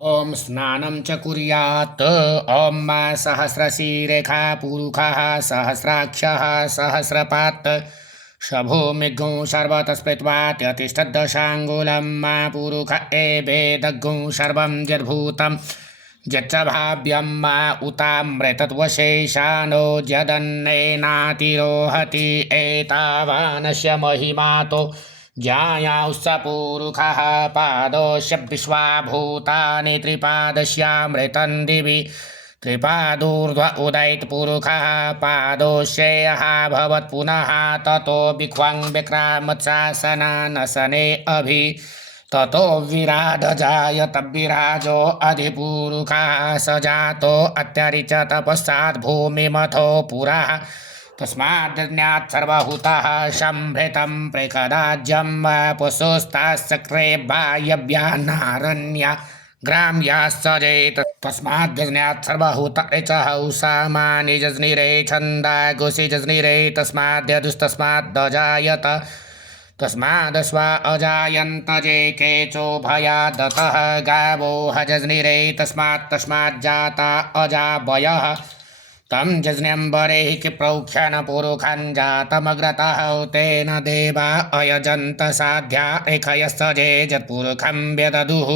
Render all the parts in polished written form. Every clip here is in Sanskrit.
ॐ स्नानं च कुर्यात्। ॐ मा सहस्रशीरेखा पुरुषः सहस्राक्षः सहस्रपात् शभूमिगुं सर्वतः स्मृत्वा त्यतिष्ठद्दशाङ्गुलं मा पुरुष एवेदगुं सर्वं यद्भूतं यच्च भाव्यं मा उतामृतत्वशेषानो यदन्नेनातिरोहति एतावानस्य महिमातो ज्यायाश्च पुरुषः पादोश्च विश्वाभूतानि त्रिपादस्यामृतं दिवि त्रिपादूर्ध्व उदयितपुरुषः पादोश्चेयः भवत् पुनः ततो विख्वं विक्रामत्सासनानसने अभि ततो विराधजायत विराजो अधिपुरुषः स जातो अत्यरिच तपस्सात् भूमिमथो पुरः तस्माद्ज्ञात् सर्वभूतः सम्भृतं प्रेकदाज्यं पुंसोस्ताश्चक्रे बाह्यव्यानारण्य ग्राम्याश्चरेत तस्माद्ज्ञात् सर्वभूतरिचः उषामानि जज्निरे छन्दागुषि जज्निरे तस्माद्यजुस्तस्माद्दजायत तस्मादस्वा अजायन्त जे केचो भयादतः गावो हजज्निरे तस्माज्जाता अजावयः तं जज्ञम्बरेः किप्रौख्यान पुरुषं जातमग्रतः तेन देवा अयजन्त साध्या रेखयस्तजे जत्पुरुषं व्यददुः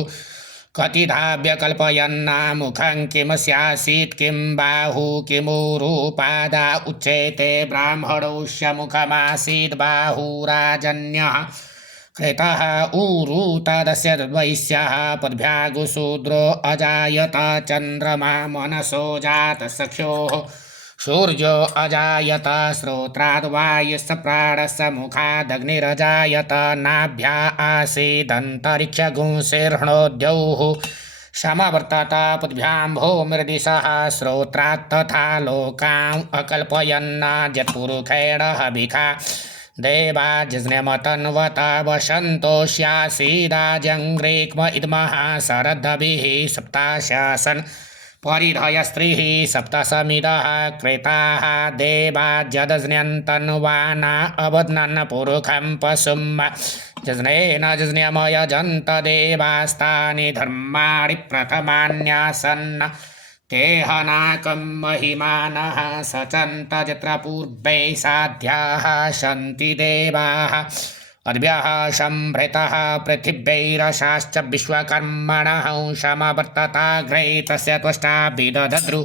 कतिधा व्यकल्पयन्नामुखं किमस्यासीत् किं बाहु किमुरुपादा उच्येते ब्राह्मणोऽस्य मुखमासीत् बाहुराजन्यः कृतः ऊरु तदस्य वैश्यः पद्भ्यागुशूद्रो अजायत चन्द्रमा मनसो जातसख्योः सूर्यो अजायत श्रोत्राद्वायुश्च प्राणस्य मुखादग्निरजायत नाभ्या आसीदन्तरिक्षगुंसिर्हणोद्यौः समवर्तत पद्भ्यां भूमिर्दिशः श्रोत्रात् तथा लोकाम् अकल्पयन्नाद्यत्पुरुषेण हविखा देवा जज्ञमतन्वता वसन्तोष्यासीदाजङ्ग्रेक्म इद्मः शरद्भिः सप्ताशासन् परिधयस्त्रिः सप्तसमिदः कृताः देवा जदज्ञन्तन्वाना अवध्नन् पुरुषं पशुं जज्ञेन जज्ञमयजन्त देवास्तानि धर्माणि प्रथमान्यासन् तेहनाकं महिमानः सचन्त यत्र पूर्वे साध्याः सन्ति देवाः अद्भ्यः सम्भृतः पृथिव्यैरशाश्च विश्वकर्मणः समवर्तताग्रे तस्य त्वष्टा विदधद्रु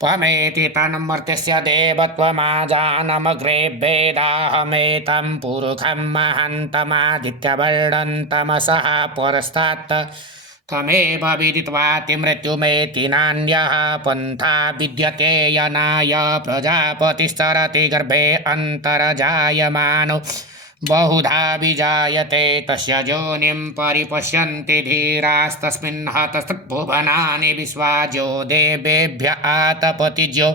त्वमेति तन्मर्त्यस्य देवत्वमाजानमग्रे वेदाहमेतं पुरुषं महान्तमादित्यवर्णन्तमसः पुरस्तात् तमेव विदित्वाति मृत्युमेति नान्यः पन्था विद्यते यनाय प्रजापतिस्तरति गर्भे अन्तर्जायमानो बहुधा विजायते तस्य योनिं परिपश्यन्ति धीरास्तस्मिन् हतस्तद्भुवनानि विश्वाजो देवेभ्य आतपतिजो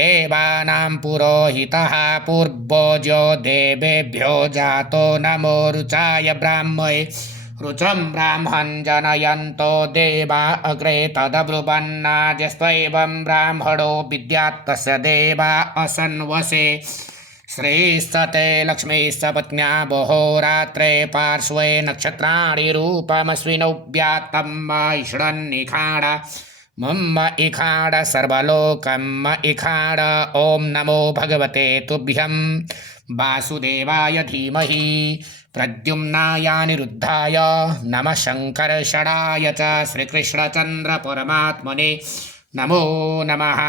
देवानां पुरोहितः पूर्वजो देवेभ्यो जातो नमो रुचाय ब्राह्मणे रुचं ब्राह्मं जनयन्तो देवा अग्रे तदब्रुवन्नाजस्त्वैवं ब्राह्मणो विद्यात् तस्य देवा असन्वसे श्रेष्ठते लक्ष्मीश्च पत्न्या बहोरात्रे पार्श्वे नक्षत्राणि रूपमश्विनौ व्यात्तं इषडन्निखाड मम इखाड सर्वलोकम् इखाड ॐ नमो भगवते तुभ्यं वासुदेवाय धीमहि प्रद्युम्नायानिरुद्धाय नमः शङ्करषडाय च श्रीकृष्णचन्द्रपरमात्मने नमो नमः।